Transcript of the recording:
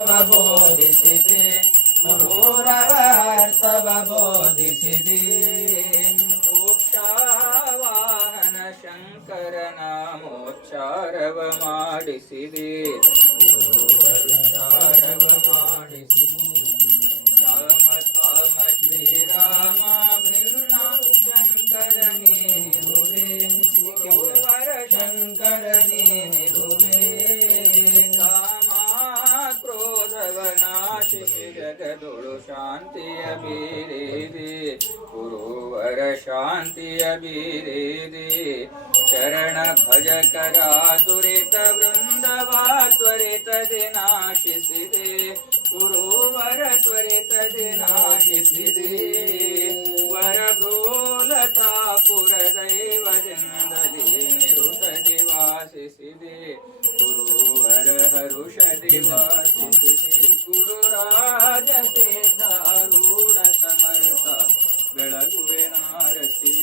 ಬೋಧಿಸಿದೆ ಗುರುರವರ್ತವ ಬೋಧಿಸಿದೆ ಮೋಕ್ಷವಾಹನ ಶಂಕರನ ಮೋಚ್ಚಾರವ ಮಾಡಿಸಿದೆ ಗುರುವರುಚಾರವ ಮಾಡಿಸಿದೆ ಶ್ಯಾಮ ಧಾಮ ಶ್ರೀರಾಮ ಭಿನ್ನ ಶಂಕರ ನೀರುವೆ ಗುರುವರ ಶಂಕರ ನೀರುವೆ ಕ್ರೋಧವನಾಶಿಸಿ ಜಗದೊಳು ಶಾಂತಿಯ ಬೀರಿದೆ ಗುರುವರ ಶಾಂತಿಯ ಬೀರಿದೆ ಶರಣ ಭಜಕರ ದುರಿತ ವೃಂದವ ತ್ವರಿತದೆ ನಾಶಿಸಿದೆ ಗುರುವರ ತ್ವರಿತದೆ ನಾಶಿಸಿದೆ ವರಭೂಲತಾಪುರ ದೈವದಿಂದಲೇ ನಿರುತದಿ ವಾಸಿಸಿದೆ ಗುರುವರ ಹರುಷದಿ ವಾಸಿಸಿದೆ ಗುರುರಾಜ ಸಿದ್ಧಾರೂಢ ಸಮರ್ಥ ಬೆಳಗುವೆ ನಾರಸಿಯ